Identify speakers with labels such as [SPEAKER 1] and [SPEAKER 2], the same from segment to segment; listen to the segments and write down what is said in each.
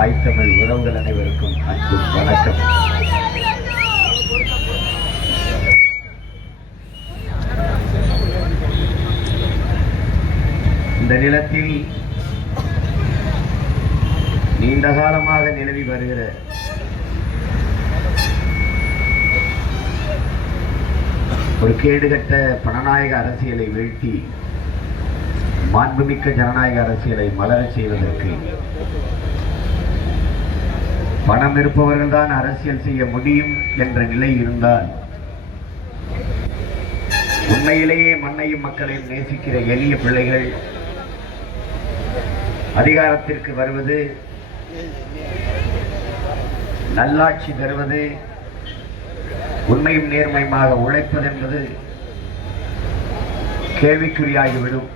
[SPEAKER 1] தாய் தமிழ் உறவுகள் அனைவருக்கும் அன்பு வணக்கம். இந்த நிலத்தில் நீண்ட காலமாக நிலவி வருகிற ஒரு கேடுகட்ட பணநாயக அரசியலை வீழ்த்தி மாண்புமிக்க ஜனநாயக அரசியலை மலரச் செய்வதற்கு பணம் இருப்பவர்கள் தான் அரசியல் செய்ய முடியும் என்ற நிலை இருந்தால் உண்மையிலேயே மண்ணையும் மக்களையும் நேசிக்கிற எளிய பிள்ளைகள் அதிகாரத்திற்கு வருவது நல்லாட்சி தருவது உண்மையும் நேர்மையுமாக உழைப்பது என்பது கேள்விக்குறியாகிவிடும்.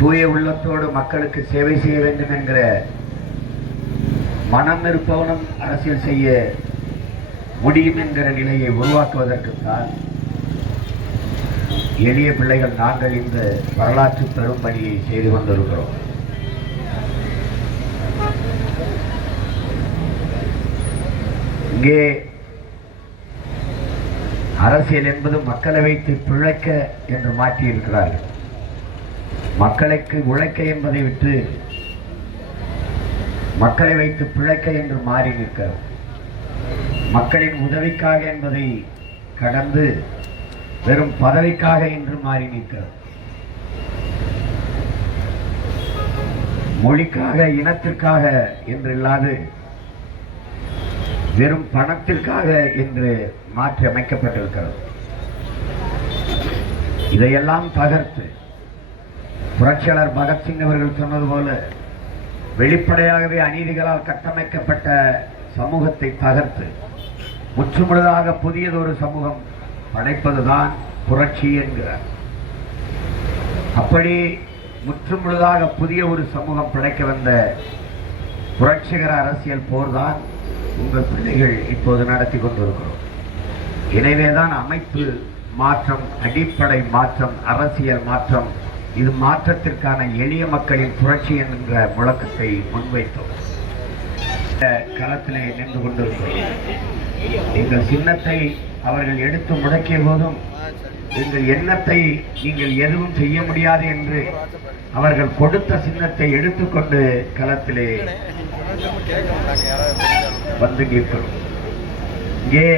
[SPEAKER 1] தூய உள்ளத்தோடு மக்களுக்கு சேவை செய்ய வேண்டும் என்கிற மனம் இருப்பவனும் அரசியல் செய்ய முடியும் என்கிற நிலையை உருவாக்குவதற்குத்தான் எளிய பிள்ளைகள் நாங்கள் இந்த வரலாற்று பெரும் பணியை செய்து கொண்டிருக்கிறோம் இங்கே அரசியல் என்பது மக்களை வைத்து பிழைக்க என்று மாற்றியிருக்கிறார்கள். மக்களுக்கு உழைக்க என்பதை விட்டு மக்களை வைத்து பிழைக்க என்று மாறி நிற்கிறோம். மக்களின் உதவிக்காக என்பதை கடந்து வெறும் பதவிக்காக என்று மாறி நிற்கிறோம். மொழிக்காக இனத்திற்காக என்று இல்லாது வெறும் பணத்திற்காக என்று மாற்றி அமைக்கப்பட்டிருக்கிறது இதையெல்லாம் தகர்த்து புரட்சியாளர் பகத்சிங் அவர்கள் சொன்னது போல வெளிப்படையாகவே அநீதிகளால் கட்டமைக்கப்பட்ட சமூகத்தை தகர்த்து முற்றுமுழுதாக புதியதொரு சமூகம் படைப்பதுதான் புரட்சி என்கிறார். அப்படி முற்றுமுழுதாக புதிய ஒரு சமூகம் படைக்க வந்த புரட்சிகர அரசியல் போர்தான் உங்கள் பிள்ளைகள் இப்போது நடத்தி கொண்டிருக்கிறோம். எனவேதான் அமைப்பு மாற்றம் அடிப்படை மாற்றம் அரசியல் மாற்றம் இது மாற்றத்திற்கான எளிய மக்களின் புரட்சி என்கிற முழக்கத்தை முன்வைத்தோம். இந்த களத்திலே நின்று கொண்டிருக்கிறோம் எங்கள் சின்னத்தை அவர்கள் எடுத்து முடக்கிய போதும் எங்கள் எண்ணத்தை நீங்கள் எதுவும் செய்ய முடியாது என்று அவர்கள் கொடுத்த சின்னத்தை எடுத்துக்கொண்டு களத்திலே வந்து நிற்கிறோம். இங்கே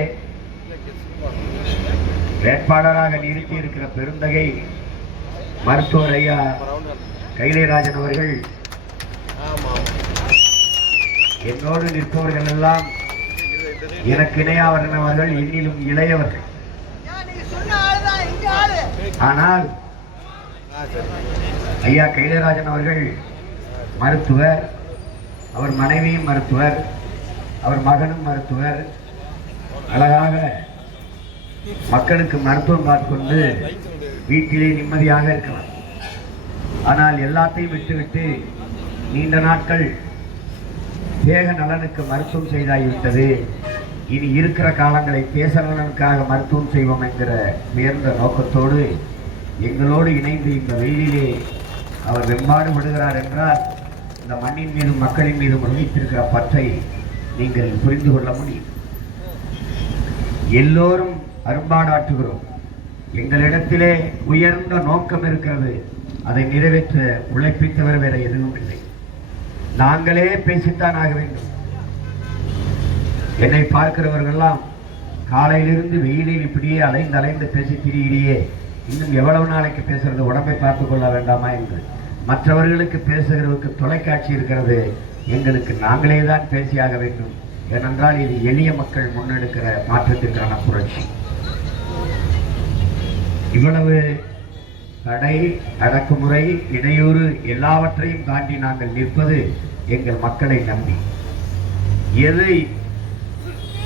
[SPEAKER 1] வேட்பாளராக நிறுத்தி இருக்கிற பெருந்தகை மருத்துவர் ஐயா கைலைராஜன் அவர்கள். என்னோடு நிற்பவர்கள் எல்லாம் எனக்கு இணையாவர்கள் என்னிலும் இளையவர்கள். ஆனால் ஐயா கைலராஜன் அவர்கள் மருத்துவர் அவர் மனைவியும் மருத்துவர் அவர் மகனும் மருத்துவர். அழகாக மக்களுக்கு மருத்துவம் பார்த்துக்கொண்டு வீட்டிலே நிம்மதியாக இருக்கலாம். ஆனால் எல்லாத்தையும் விட்டுவிட்டு நீண்ட நாட்கள் தேக நலனுக்கு மருத்துவம் செய்தாகிவிட்டது இனி இருக்கிற காலங்களை தேச நலனுக்காக மருத்துவம் செய்வோம் என்கிற உயர்ந்த நோக்கத்தோடு எங்களோடு இணைந்து இந்த வெயிலிலே அவர் வெம்பாடுபடுகிறார் என்றால் இந்த மண்ணின் மீதும் மக்களின் மீதும் வகித்திருக்கிற பற்றை நீங்கள் புரிந்து கொள்ள முடியும். எல்லோரும் அரும்பாடாற்றுகிறோம். எங்களிடத்திலே உயர்ந்த நோக்கம் இருக்கிறது. அதை நிறைவேற்ற உழைப்பை தவிர வேற எதுவும் இல்லை. நாங்களே பேசித்தான் ஆக வேண்டும். என்னை பார்க்கிறவர்கள்லாம் காலையிலிருந்து வெயிலில் இப்படியே அலைந்து அலைந்து பேசி திரியிலேயே இன்னும் எவ்வளவு நாளைக்கு பேசுறது? உடம்பை பார்த்து கொள்ள வேண்டாமா என்று. மற்றவர்களுக்கு பேசுகிறவருக்கு தொலைக்காட்சி இருக்கிறது. எங்களுக்கு நாங்களே தான் பேசியாக வேண்டும். ஏனென்றால் இது எளிய மக்கள் முன்னெடுக்கிற மாற்றத்திற்கான புரட்சி. இவ்வளவு தடை அடக்குமுறை இடையூறு எல்லாவற்றையும் தாண்டி நாங்கள் நிற்பது எங்கள் மக்களை நம்பி. எதை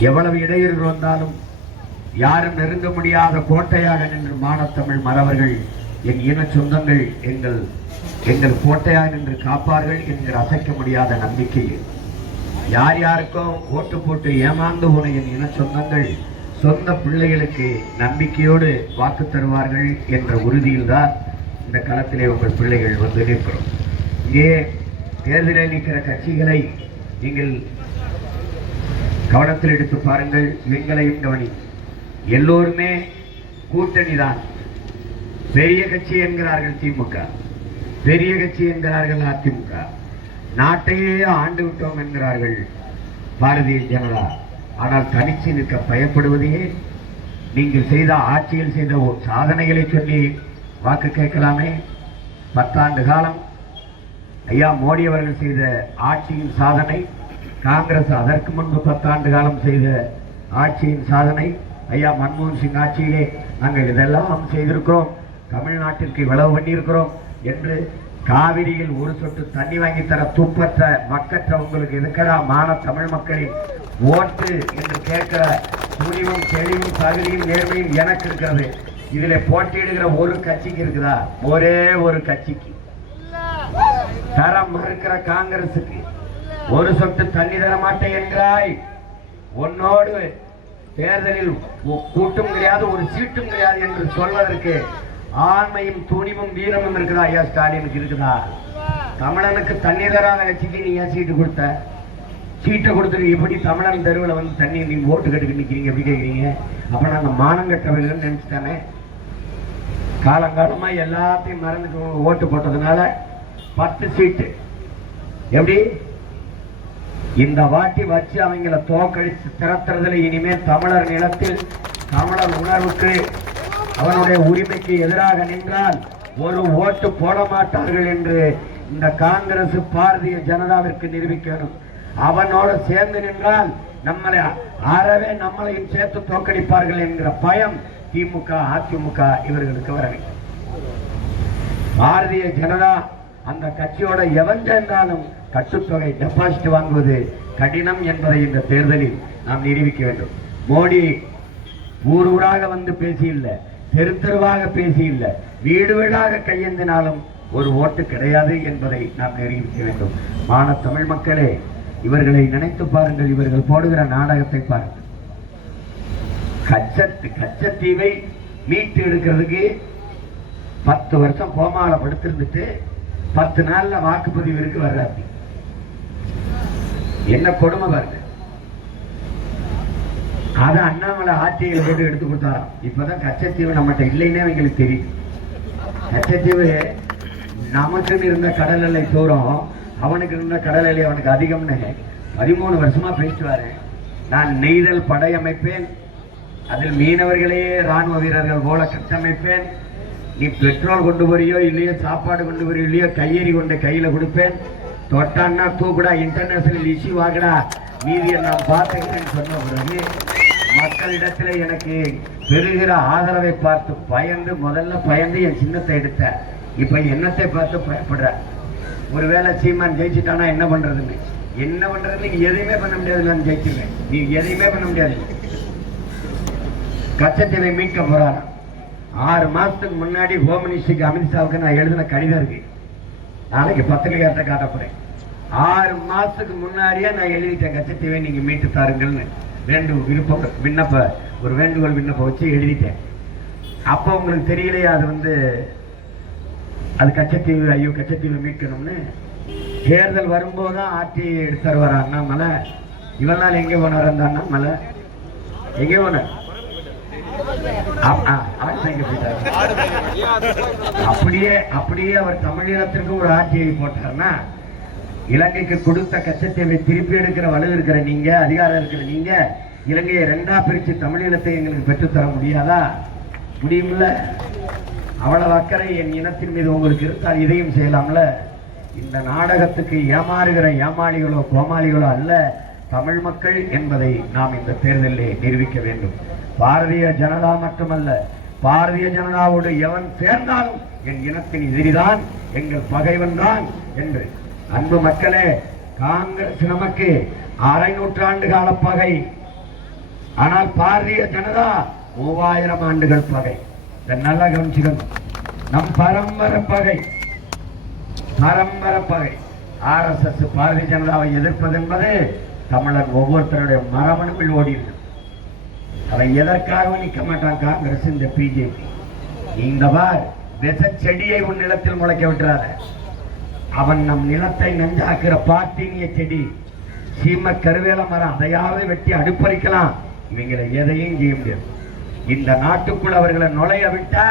[SPEAKER 1] எவ்வளவு இடையூறு வந்தாலும் யாரும் நெருங்க முடியாத கோட்டையாக நின்று மானத்தமிழ் மறவர்கள் என் இன சொந்தங்கள் எங்கள் எங்கள் கோட்டையாக நின்று காப்பார்கள் என்கிற அசைக்க முடியாத நம்பிக்கை யார் யாருக்கோ ஓட்டு போட்டு ஏமாந்து போன என் இன சொந்தங்கள் சொந்த பிள்ளைகளுக்கு நம்பிக்கையோடு வாக்கு தருவார்கள் என்ற உறுதியில்தான் இந்த களத்திலே உங்கள் பிள்ளைகள் வந்து நிற்கிறோம். இங்கே தேர்தலில் நிற்கிற கட்சிகளை நீங்கள் கவனத்தில் எடுத்து பாருங்கள். எங்களையும் கவனி எல்லோருமே கூட்டணி தான் பெரிய கட்சி என்கிறார்கள் திமுக. பெரிய கட்சி என்கிறார்கள் அதிமுக. நாட்டையே ஆண்டு விட்டோம் என்கிறார்கள் பாரதிய ஜனதா. ஆனால் தனிச்சு நிற்க பயப்படுவதையே நீங்கள் செய்த ஆட்சியில் செய்த சாதனைகளை சொல்லி வாக்கு கேட்கலாமே. பத்தாண்டு காலம் ஐயா மோடி அவர்கள் செய்த ஆட்சியின் சாதனை காங்கிரஸ் அதற்கு முன்பு பத்தாண்டு காலம் செய்த ஆட்சியின் சாதனை ஐயா மன்மோகன் சிங் ஆட்சியிலே நாங்கள் இதெல்லாம் செய்திருக்கிறோம். தமிழ்நாட்டிற்கு இவ்வளவு பண்ணியிருக்கிறோம் என்று காவிரியில் ஒரு சொட்டு தண்ணி வாங்கி தர துப்பற்ற மக்கற்ற உங்களுக்கு இருக்கிறா மான தமிழ் மக்களின் ஓட்டு என்று கேட்கிற துணிவும் தெளிவும் தகுதியும் நேர்மையும் எனக்கு இருக்கிறது. இதில் போட்டியிடுகிற ஒரு கட்சிக்கு இருக்குதா? ஒரே ஒரு கட்சிக்கு. தரம் மறுக்கிற காங்கிரசுக்கு. ஒரு சொட்டு தண்ணி தர மாட்டேன் என்கிறாய் உன்னோடு தேர்தலில் கூட்டும் கிடையாது ஒரு சீட்டும் கிடையாது என்று சொல்வதற்கு ஆண்மையும் துணிவும் வீரமும் இருக்குதா ஐயா ஸ்டாலினுக்கு இருக்குதா தமிழனுக்கு தண்ணி தராத கட்சிக்கு நீ ஏன் சீட்டு கொடுத்த? சீட்டை கொடுத்துட்டு எப்படி தமிழன் தெருவில் வந்து தண்ணி நீங்க ஓட்டு கட்டுக்கு நிக்கிறீங்க? எப்படி கேட்குறீங்க அப்போ நான் மானம் கட்டவர்கள் நினைச்சுட்டானே காலங்காலமாக எல்லாத்தையும் மறந்துட்டு ஓட்டு போட்டதுனால பத்து சீட்டு. எப்படி? இந்த வாட்டி வச்சு அவங்கள தோக்கடிச்சு திறத்துறதுல இனிமேல் தமிழர் நிலத்தில் தமிழர் உணர்வுக்கு அவனுடைய உரிமைக்கு எதிராக நின்றால் ஒரு ஓட்டு போட மாட்டார்கள் என்று இந்த காங்கிரஸ் பாரதிய ஜனதாவிற்கு நிரூபிக்கணும். அவனோடு சேர்ந்து நின்றால் நம்மளை அறவே நம்மளையும் சேர்த்து தோக்கடிப்பார்கள் என்கிற பயம் திமுக அதிமுக இவர்களுக்கு வர வேண்டும். பாரதிய ஜனதா அந்த கட்சியோட எவன் சேர்ந்தாலும் கட்டுத்தொகை டெபாசிட் வாங்குவது கடினம் என்பதை இந்த தேர்தலில் நாம் நிரூபிக்க வேண்டும். மோடி ஊர் ஊராக வந்து பேசியில்லை தெரு தெருவாக பேசி வீடு வீடாக கையெந்தினாலும் ஒரு ஓட்டு கிடையாது என்பதை நாம் நிரூபிக்க வேண்டும். மான தமிழ் மக்களே இவர்களை நினைத்து பாருங்கள். இவர்கள் போடுகிற நாடகத்தை பாருங்கள். கச்சத்து கச்சத்தீவை மீட்டு எடுக்கிறதுக்கு பத்து வருஷம் கோமால படுத்திருந்துட்டு பத்து நாள்ல வாக்குப்பதிவு இருக்கு வர்றாரு. என்ன கொடுமை பாருங்க. அதை அண்ணாமலை ஆட்சியில் போட்டு எடுத்து கொடுத்தாராம். இப்பதான் கச்சத்தீவு நம்மகிட்ட இல்லைன்னே எங்களுக்கு தெரியும் கச்சத்தீவு நமக்குன்னு இருந்த கடல் எல்லை தூரம் அவனுக்கு இருந்த கடல் எல்லை அவனுக்கு அதிகம்னு பதிமூணு வருஷமா பேசிட்டு வரேன். நான் நெய்தல் படையமைப்பேன் அதில் மீனவர்களையே ராணுவ வீரர்கள் போல கட்டமைப்பேன். நீ பெட்ரோல் கொண்டு வரியோ இல்லையோ சாப்பாடு கொண்டு வரியோ இல்லையோ கையெறி கொண்டு கையில கொடுப்பேன். தொட்டான்னா தூக்குடா இன்டர்நேஷனல் இஷ்யூ ஆகடா மீதியை நான் பார்த்துக்கிறேன்னு சொன்ன பிறகு மக்களிடத்துல எனக்கு பெறுகிற ஆதரவை பார்த்து பயந்து முதல்ல பயந்து என் சின்னத்தை எடுத்தேன் இப்ப என்னத்தை பார்த்து பயப்படுற? ஒருவேளை சீமான் ஜெயிச்சுட்டானா என்ன பண்றதுன்னு? என்ன பண்றது நீங்க எதையுமே பண்ண முடியாது நான் ஜெயிச்சிருவேன் நீ எதையுமே பண்ண முடியாது. கச்சத்தீவை மீட்க போறாராம் ஆறு மாசத்துக்கு முன்னாடி ஹோம் மினிஸ்டருக்கு அமித்ஷாவுக்கு நான் எழுதின கடிதம் இருக்கு. நாளைக்கு பத்திரிகையாட்ட காட்ட போறேன். ஆறு மாசத்துக்கு முன்னாடியே நான் எழுதிட்டேன் கச்சத்தீவை நீங்க மீட்டு தாருங்கள்னு. வேண்டு விருப்பம் விண்ணப்ப ஒரு வேண்டுகோள் விண்ணப்பம் வச்சு எழுதிட்டேன். அப்போ உங்களுக்கு தெரியலையா அது வந்து அது கச்சத்தீவு ஐயோ கச்சத்தீவு மீட்கணும்னு? தேர்தல் வரும்போது தான் ஆட்சி எடுத்தார் வர அண்ணாமலை இவள் நாள் எங்கே போனார் அந்த அண்ணாமலை எங்கே போனார்? ஆ, அப்படியே அப்படியே அவர் தமிழீழத்திற்கு ஒரு ஆட்சியை போட்டார்னா இலங்கைக்கு கொடுத்த கச்சத்தேவை திருப்பி எடுக்கிற வலு இருக்கிற நீங்க அதிகாரம் இருக்கிற நீங்க இலங்கையை ரெண்டா பிரிச்சு தமிழீழத்தை எங்களுக்கு பெற்றுத்தர முடியாதா? முடியும்ல? அவ்வளவு அக்கறை என் இனத்தின் மீது உங்களுக்கு இருந்தால் இதையும் செய்யலாம்ல? இந்த நாடகத்துக்கு ஏமாறுகிற ஏமாளிகளோ கோமாளிகளோ அல்ல தமிழ் மக்கள் என்பதை நாம் இந்த தேர்தலில் நிரூபிக்க வேண்டும். பாரதிய ஜனதா மட்டுமல்ல பாரதிய ஜனதாவோடு எவன் சேர்ந்தாலும் என் இனத்தின் எதிரிதான் எங்கள் பகைவன் தான் என்று அன்பு மக்களே காங்கிரஸ் நமக்கு அரை நூற்றாண்டு கால பகை. ஆனால் பாரதிய ஜனதா மூவாயிரம் ஆண்டுகள் பகை. நல்ல நல்லா கவனிச்சுக்கணும் நம் பரம்பரை பகை. பரம்பரை பகை. ஆர்எஸ்எஸ் பாரதிய ஜனதாவை எதிர்ப்பது என்பது தமிழர் ஒவ்வொருத்தருடைய மரபணுவில் ஓடி அவன் எதற்காக நிற்க மாட்டான் காங்கிரஸ் இந்த பிஜேபி? இந்த பார் விச செடியை உன் நிலத்தில் முளைக்க விட்டுறாத. அவன் நம் நிலத்தை நஞ்சாக்குற பாத்தீனிய செடி. சீம கருவேல மரம் அதையாவது வெட்டி அடுப்பறிக்கலாம். இவங்களை எதையும் செய்ய முடியாது. இந்த நாட்டுக்குள் அவர்களை நுழைய விட்டா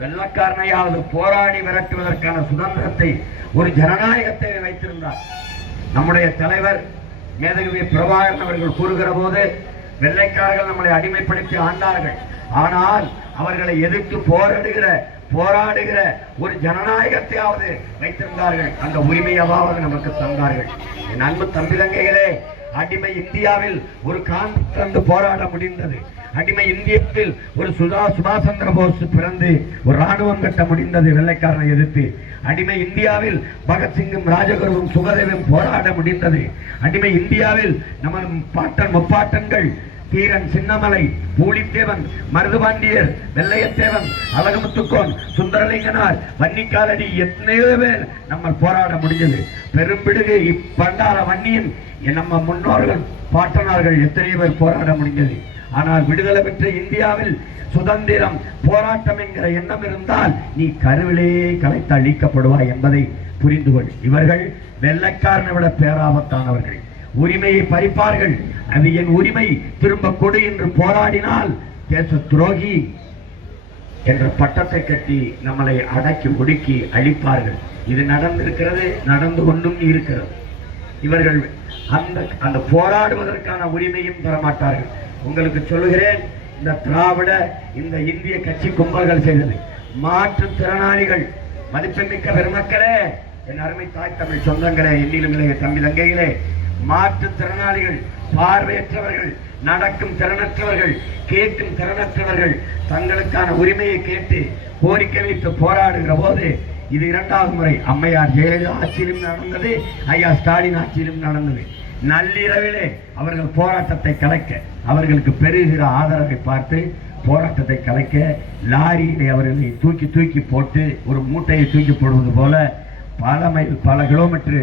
[SPEAKER 1] வெள்ளக்காரனையாவது போராடி விரட்டுவதற்கான சுதந்திரத்தை ஒரு ஜனநாயகத்தை வைத்திருந்தார். நம்முடைய தலைவர் மேதகவி பிரபாகரன் அவர்கள் கூறுகிற போது வெள்ளைக்காரர்கள் நம்மளை அடிமைப்படுத்தி ஆண்டார்கள். ஆனால் அவர்களை எதிர்த்து போராடுகிற போராடுகிற ஒரு ஜனநாயகத்தையாவது வைத்திருந்தார்கள். அந்த உரிமையாவது நமக்கு தந்தார்கள். என் அன்பு தம்பி தங்கைகளே அடிமை இந்தியாவில் ஒரு காந்து போராட முடிந்தது. அடிமை இந்தியாவில் ஒரு சுதா சுபாஷ் சந்திர போஸ் பிறந்து ஒரு ராணுவம் கட்ட முடிந்தது வெள்ளைக்காரனை எதிர்த்து. அடிமை இந்தியாவில் பகத்சிங்கும் ராஜகுருவும் சுகதேவும் போராட முடிந்தது. அடிமை இந்தியாவில் நம்ம பாட்டன் முப்பாட்டன்கள் கீரன் சின்னமலை பூலித்தேவன் மருதுபாண்டியர் வெள்ளையத்தேவன் அழகமுத்துக்கோன் சுந்தரலிங்கனார் வன்னிக்காலடி எத்தனையோ பேர் நம்ம போராட முடிஞ்சது. பெரும்பிடுகு இப்பண்டார வன்னியின் நம்ம முன்னோர்கள் பாட்டனார்கள் எத்தனையோ பேர் போராட முடிஞ்சது. ஆனால் விடுதலை பெற்ற இந்தியாவில் சுதந்திரம் போராட்டம் என்கிற எண்ணம் இருந்தால் நீ கருவிலே கலைத்து அழிக்கப்படுவாய் என்பதை புரிந்து கொள் இவர்கள் வெள்ளைக்காரனை விட பேராபத்தானவர்கள். உரிமையை பறிப்பார்கள். அது என் உரிமை. திரும்ப கொடு என்று போராடினால் தேச துரோகி என்ற பட்டத்தை கட்டி நம்மளை அடக்கி ஒடுக்கி அழிப்பார்கள். இது நடந்திருக்கிறது நடந்து கொண்டும் இருக்கிறது. இவர்கள் அந்த அந்த போராடுவதற்கான உரிமையும் தரமாட்டார்கள். உங்களுக்கு சொல்லுகிறேன் இந்த திராவிட இந்த இந்திய கட்சி கும்பல்கள் செய்தது. மாற்றுத்திறனாளிகள் மதிப்புமிக்க பெருமக்களே என் அருமை தாய் தமிழ் சொந்தங்களே எண்ணிலும் இளைய தம்பி தங்கைகளே மாற்றுத்திறனாளிகள் பார்வையற்றவர்கள் நடக்கும் திறனற்றவர்கள் கேட்கும் திறனற்றவர்கள் தங்களுக்கான உரிமையை கேட்டு கோரிக்கை வைத்து போராடுகிற போது இது இரண்டாவது முறை. அம்மையார் ஜெயலலிதா ஆட்சியிலும் நடந்தது ஐயா ஸ்டாலின் ஆட்சியிலும் நடந்தது. நள்ளிரவிலே அவர்கள் போராட்டத்தை கலைக்க அவர்களுக்கு பெருகிற ஆதரவை பார்த்து போராட்டத்தை கலைக்க லாரியிலே அவர்களை தூக்கி தூக்கி போட்டு ஒரு மூட்டையை தூக்கி போடுவது போல பல மைல் பல கிலோமீட்டர்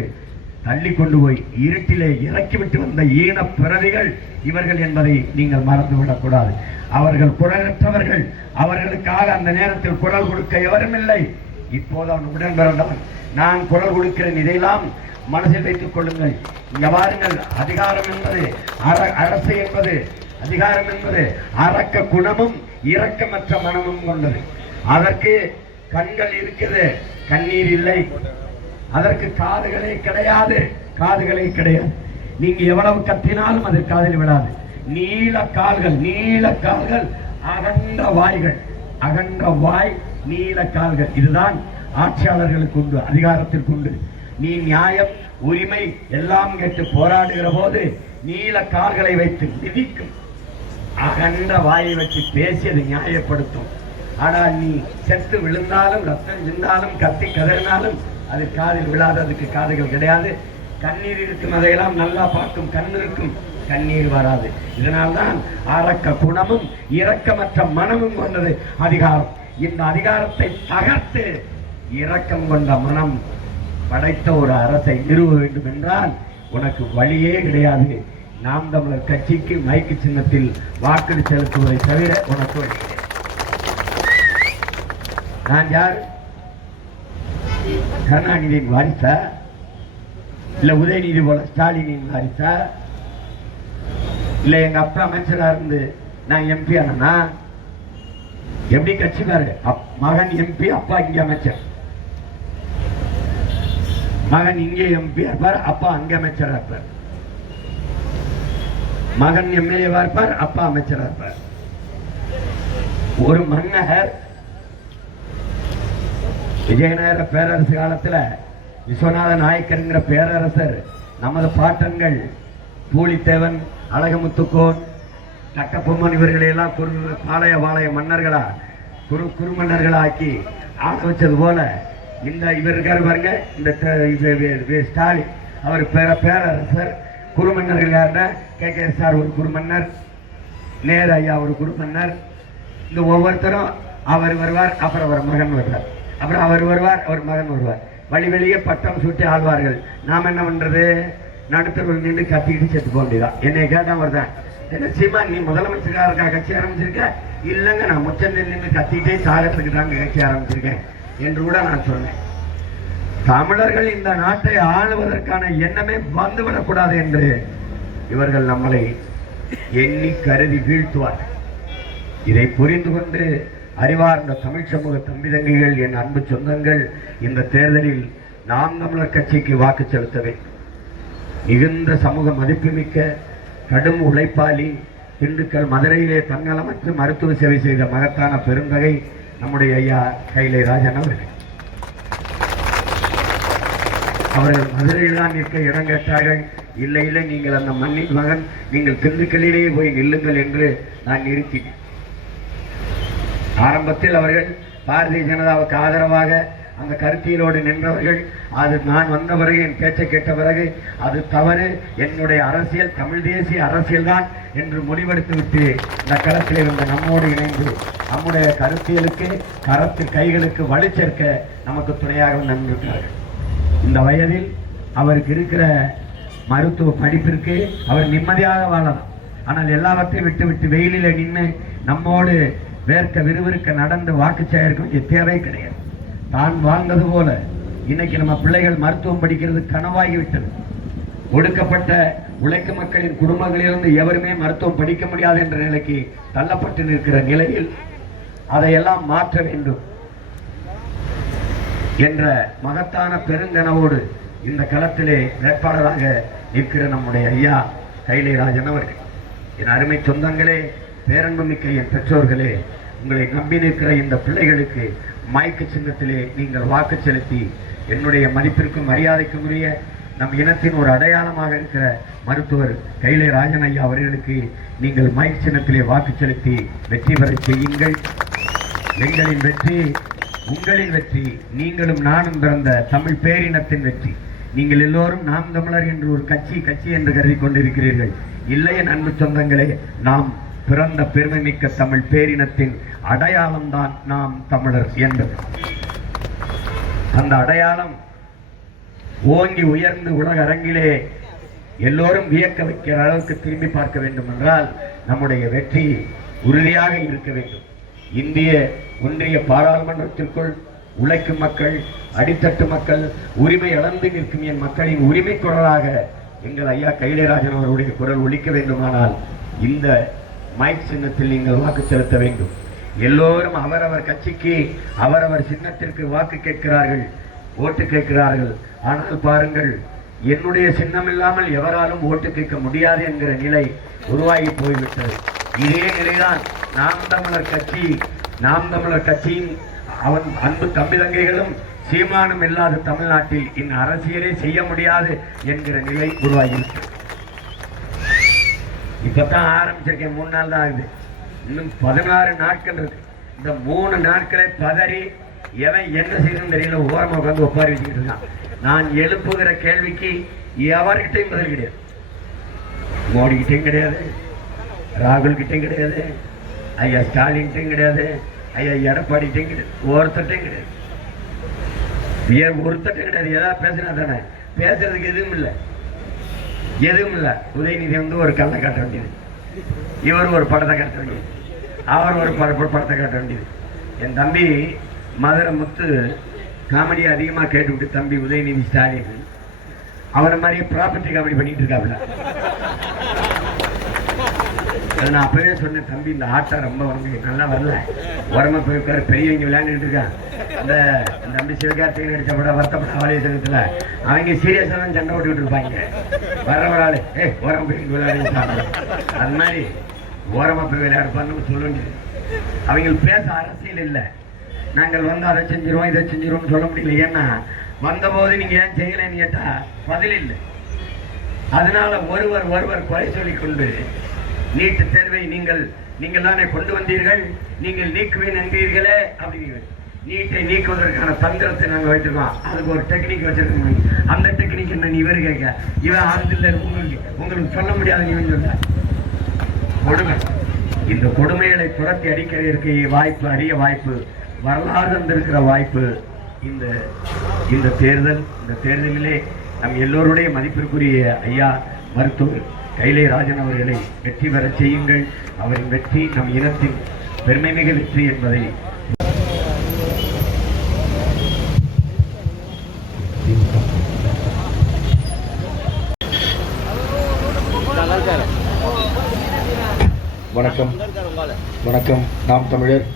[SPEAKER 1] தள்ளி கொண்டு போய் இருட்டிலே இறக்கிவிட்டு வந்த ஈன பிறவிகள் இவர்கள் என்பதை நீங்கள் மறந்துவிடக்கூடாது. அவர்கள் குரலற்றவர்கள். அவர்களுக்காக அந்த நேரத்தில் குரல் கொடுக்க எவரும் இல்லை. இப்போது அவன் உடன் பிறந்தவன். நான் குரல் கொடுக்கிறேன். இதையெல்லாம் மனசில் வைத்துக் கொள்ளுங்கள். இங்க பாருங்கள். அதிகாரம் என்பது அர- அரசு என்பது. அதிகாரம் என்பது அரக்க குணமும் இரக்கமற்ற மனமும் கொண்டது. அதற்கு கண்கள் இருக்குது கண்ணீர் இல்லை. அதற்கு காதுகளே கிடையாது. காதுகளே கிடையாது. நீங்க எவ்வளவு கத்தினாலும் அது காதில் விடாது நீல கால்கள் நீல கால்கள் அகன்ற வாய்கள். அகன்ற வாய் நீல கால்கள். இதுதான் ஆட்சியாளர்களுக்கு உண்டு அதிகாரத்திற்கு உண்டு. நீ நியாயம் உரிமை எல்லாம் கேட்டு போராடுகிற போது நீல கால்களை வைத்து மிதிக்கும். அகன்ற வாயை வச்சு பேசி அதை நியாயப்படுத்தும். ஆனால் நீ செத்து விழுந்தாலும் ரத்தம் சிந்தாலும் கத்தி கதறினாலும் அது காதில் விழாததுக்கு காதுகள் கிடையாது. கண்ணீர் இருக்கும் அதையெல்லாம் நல்லா பார்க்கும் கண்ணிருக்கும். கண்ணீர் வராது. இதனால்தான் அரக்க குணமும் இரக்கமற்ற மனமும் கொண்டது அதிகாரம். இந்த அதிகாரத்தை தகர்த்து இரக்கம் கொண்ட மனம் படைத்த ஒரு அரசை நிறுவ வேண்டும் என்றால் உனக்கு வழியே கிடையாது. நாம் தமிழர் கட்சிக்கு மைக்கு சின்னத்தில் வாக்கு செலுத்துவதை தவிர உனக்கு வழி நான் யார்? கருணாநிதியின் வாரிசா? இல்ல உதயநிதி போல ஸ்டாலினின் வாரிசா? இல்ல எங்க அப்பா அமைச்சரா இருந்து நான் எம்பி ஆனா எப்படி கட்சி பாரு. மகன் எம்பி அப்பா இங்க அமைச்சர். மகன் இங்கே எம்பி இருப்பார் அப்பா அங்க அமைச்சரா இருப்பார். மகன் எம்எல்ஏவா இருப்பார் அப்பா அமைச்சரா இருப்பார். ஒரு மன்னர் விஜயநகர பேரரசு காலத்தில் விஸ்வநாத நாயக்கர்ங்கிற பேரரசர் நமது பாட்டன்கள் பூலித்தேவன் அழகமுத்துக்கோன் கட்டபொம்மன் இவர்களையெல்லாம் குரு பாளைய பாளைய மன்னர்களா குரு குருமன்னர்களா ஆக்கி ஆள வச்சது போல இந்த இவர் இருக்காரு பாருங்க இந்த இது- ஸ்டாலின். அவர் பேர பேரரசர் குருமன்னர்கள் யாருன்னா கே கே சார் ஒரு குருமன்னர் நேரு ஐயா ஒரு குருமன்னர் இந்த ஒவ்வொருத்தரும் அவர் வருவார் அப்புறம் அவர் மகன் வருவார். அப்புறம் அவர் வருவார் அவர் மகன் வருவார். வழி வெளியே பட்டம் சூட்டி ஆழ்வார்கள் நாம் என்ன பண்ணுறது நடுத்தருவில் நின்று கத்திக்கிட்டு செத்து போக வேண்டியதான் என்னை கேட்டால் வருதான் என்ன சீமா நீ முதலமைச்சருக்காக கட்சி ஆரம்பிச்சிருக்க? இல்லைங்க நான் முச்சந்தில் நின்று கத்திட்டே சாகத்துக்கு தாங்க கட்சி ஆரம்பிச்சிருக்கேன் என்று கூட நான் சொன்னேன். தமிழர்கள் இந்த நாட்டை ஆளுவதற்கான எண்ணமே வந்துவிடக்கூடாது என்று இவர்கள் நம்மளை எண்ணி கருதி வீழ்த்துவார்கள். இதை புரிந்து கொண்டு அறிவார்ந்த தமிழ் சமூக தம்பி என் அன்பு சொந்தங்கள் இந்த தேர்தலில் நாம் தமிழர் கட்சிக்கு வாக்கு செலுத்த வேண்டும் மிகுந்த சமூக மதிப்புமிக்க கடும் உழைப்பாளி திண்டுக்கல் மதுரையிலே தன்னலமற்று மருத்துவ சேவை செய்த மகத்தான பெருந்தகை நம்முடைய ஐயா கைலை ராஜன் அவர்கள். அவர்கள் மதுரையில் தான் நிற்க இடம் கேட்டார்கள் இல்லை இல்லை நீங்கள் அந்த மண்ணின் மகன் நீங்கள் திண்டுக்கல்லிலேயே போய் நில்லுங்கள் என்று நான் நிறுத்தினேன். ஆரம்பத்தில் அவர்கள் பாரதிய ஜனதாவுக்கு ஆதரவாக அந்த கருத்தியலோடு நின்றவர்கள் அது நான் வந்த பிறகு என் பேச்சை கேட்ட பிறகு அது தவறு. என்னுடைய அரசியல் தமிழ் தேசிய அரசியல் தான் என்று முடிவெடுத்துவிட்டு இந்த களத்தில் இருந்த நம்மோடு இணைந்து நம்முடைய கருத்தியலுக்கு கரத்தில் கைகளுக்கு வலு சேர்க்க நமக்கு துணையாக நின்றிருக்கிறார்கள். இந்த வயதில் அவருக்கு இருக்கிற மருத்துவ படிப்பிற்கு அவர் நிம்மதியாக வாழலாம். ஆனால் எல்லாவற்றையும் விட்டு விட்டு வெயிலில் நின்று நம்மோடு வேர்க்க விறுவிறுக்க நடந்து வாக்கு சேகரிக்க தேவை கிடையாது. தான் வாழ்ந்தது போல இன்னைக்கு நம்ம பிள்ளைகள் மருத்துவம் படிக்கிறது கனவாகி விட்டது ஒடுக்கப்பட்ட உழைக்கும் மக்களின் குடும்பங்களிலிருந்து எவருமே மருத்துவம் படிக்க முடியாது என்ற நிலைக்கு தள்ளப்பட்டு நிற்கிற நிலையில் அதையெல்லாம் மாற்ற வேண்டும் என்ற மகத்தான பெருங்கனவோடு இந்த களத்திலே வேட்பாளராக நிற்கிற நம்முடைய ஐயா கைலை ராஜன் அவர்கள். என் அருமை சொந்தங்களே பேரன்புமிக்க என் பெற்றோர்களே உங்களை நம்பி நிற்கிற இந்த பிள்ளைகளுக்கு மயக்க சின்னத்திலே நீங்கள் வாக்கு செலுத்தி என்னுடைய மதிப்பிற்கும் மரியாதைக்கும் உரிய நம் இனத்தின் ஒரு அடையாளமாக இருக்கிற மருத்துவர் கைலை ராஜன் ஐயா அவர்களுக்கு நீங்கள் மயக்க சின்னத்திலே வாக்கு செலுத்தி வெற்றி பெற செய்யுங்கள். எங்களின் வெற்றி உங்களின் வெற்றி நீங்களும் நானும் பிறந்த தமிழ் பேரினத்தின் வெற்றி. நீங்கள் எல்லோரும் நாம் தமிழர் என்று ஒரு கட்சி கட்சி என்று கருதி கொண்டிருக்கிறீர்கள். இல்லையே என் அன்பு சொந்தங்களே நாம் பிறந்த பெருமைமிக்க தமிழ் பேரினத்தின் அடையாளம்தான் நாம் தமிழர் என்பது. அந்த அடையாளம் ஓங்கி உயர்ந்து உலக அரங்கிலே எல்லோரும் வியக்க வைக்கிற அளவுக்கு திரும்பி பார்க்க வேண்டும் என்றால் நம்முடைய வெற்றி உறுதியாக இருக்க வேண்டும். இந்திய ஒன்றிய பாராளுமன்றத்திற்குள் உழைக்கும் மக்கள் அடித்தட்டு மக்கள் உரிமை இழந்து நிற்கும் என் மக்களின் உரிமை குரலாக எங்கள் ஐயா கைலேராஜன் அவர்களுடைய குரல் ஒழிக்க வேண்டுமானால் இந்த மைக் சின்னத்தில் நீங்கள் வாக்கு செலுத்த வேண்டும். எல்லோரும் அவரவர் கட்சிக்கு அவரவர் சின்னத்திற்கு வாக்கு கேட்கிறார்கள் ஓட்டு கேட்கிறார்கள். ஆனால் பாருங்கள் என்னுடைய சின்னம் இல்லாமல் எவராலும் ஓட்டு கேட்க முடியாது என்கிற நிலை உருவாகி போய்விட்டது. இதே நிலைதான் நாம் தமிழர் கட்சி நாம் தமிழர் கட்சியின் அவன் அன்பு தம்பி தங்கைகளும் சீமானம் இல்லாத தமிழ்நாட்டில் இன் அரசியலே செய்ய முடியாது என்கிற நிலை உருவாகிவிட்டது இப்பதான் ஆரம்பிச்சிருக்கேன். மூணு நாள் தான் ஆகுது. இன்னும் பதினாறு நாட்கள் இருக்கு. இந்த மூணு நாட்களை பதறி எவன் என்ன செய்யணும் தெரியல ஓரமாக உட்காந்து ஒப்பாரி வச்சுக்கிட்டு இருக்கான். நான் எழுப்புகிற கேள்விக்கு எவர்கிட்டையும் பதில் கிடையாது. மோடி கிட்டையும் கிடையாது. ராகுல் கிட்டையும் கிடையாது. ஐயா ஸ்டாலின்கிட்டையும் கிடையாது. ஐயா எடப்பாடிகிட்டையும் கிடையாது. ஒருத்தட்டையும் கிடையாது. ஏன் ஒருத்தட்டையும் கிடையாது. ஏதாவது பேசுனா தானே. பேசுறதுக்கு எதுவும் இல்லை. எதுவும் இல்லை. உதயநிதி வந்து ஒரு கல்லை காட்ட வேண்டியது. இவர் ஒரு படத்தை காட்ட வேண்டியது. அவர் ஒரு பட படத்தை காட்ட வேண்டியது. என் தம்பி மதுரை முத்து காமெடி அதிகமாக கேட்டுவிட்டு தம்பி உதயநிதி ஸ்டாலின். அவரை மாதிரி ப்ராப்பர்ட்டி காமெடி பண்ணிட்டு இருக்காப்புல. அது நான் அப்பவே சொன்னேன் தம்பி இந்த ஆட்டம் ரொம்ப வந்து நல்லா வரல. உரமா போய் பெரியவங்க விளையாண்டுட்டு இருக்கான் அந்த தம்பி சிவகார்த்திகை நடிச்ச படம் வருத்தப்பட ஆலய சங்கத்தில் அவங்க சீரியஸாக தான் சண்டை ஓட்டுக்கிட்டு இருப்பாங்க. வர ஒரு ஆளு ஏ உரம் போய் விளையாடி அது மாதிரி ஓரமா போய் விளையாடுப்பான்னு சொல்ல வேண்டியது அவங்க பேச அரசியல் இல்லை. நாங்கள் வந்து அதை செஞ்சிருவோம் இதை செஞ்சிருவோம்னு சொல்ல முடியல. ஏன்னா வந்தபோது நீங்க ஏன் செய்யலைன்னு கேட்டா பதில் இல்லை. அதனால ஒருவர் ஒருவர் குறை சொல்லிக் கொண்டு நீட்டு தேர்வை நீங்கள் நீங்கள் தானே கொண்டு வந்தீர்கள்? நீங்கள் நீக்குவேன் என்பீர்களே அப்படின்னு நீட்டை நீக்குவதற்கான தந்திரத்தை நாங்கள் வைத்திருக்கோம். அதுக்கு ஒரு டெக்னிக் வச்சிருக்கோம். அந்த டெக்னிக் என்ன? நீ இவர் கேட்க. இவன் ஆறுதில்லை உங்களுக்கு உங்களுக்கு சொல்ல முடியாது நீ சொல்ல. கொடுமை. இந்த கொடுமைகளை துரத்தி அடிக்கிறதற்கு வாய்ப்பு அரிய வாய்ப்பு வரலாறு தந்திருக்கிற வாய்ப்பு இந்த இந்த தேர்தல் இந்த தேர்தலிலே நம் எல்லோருடைய மதிப்பிற்குரிய ஐயா மருத்துவர்
[SPEAKER 2] கைலேராஜன் அவர்களை வெற்றி பெறச் செய்யுங்கள். அவரின் வெற்றி நம் இனத்தின் பெருமைமிகு வெற்றி என்பதை வணக்கம். வணக்கம். நாம் தமிழர்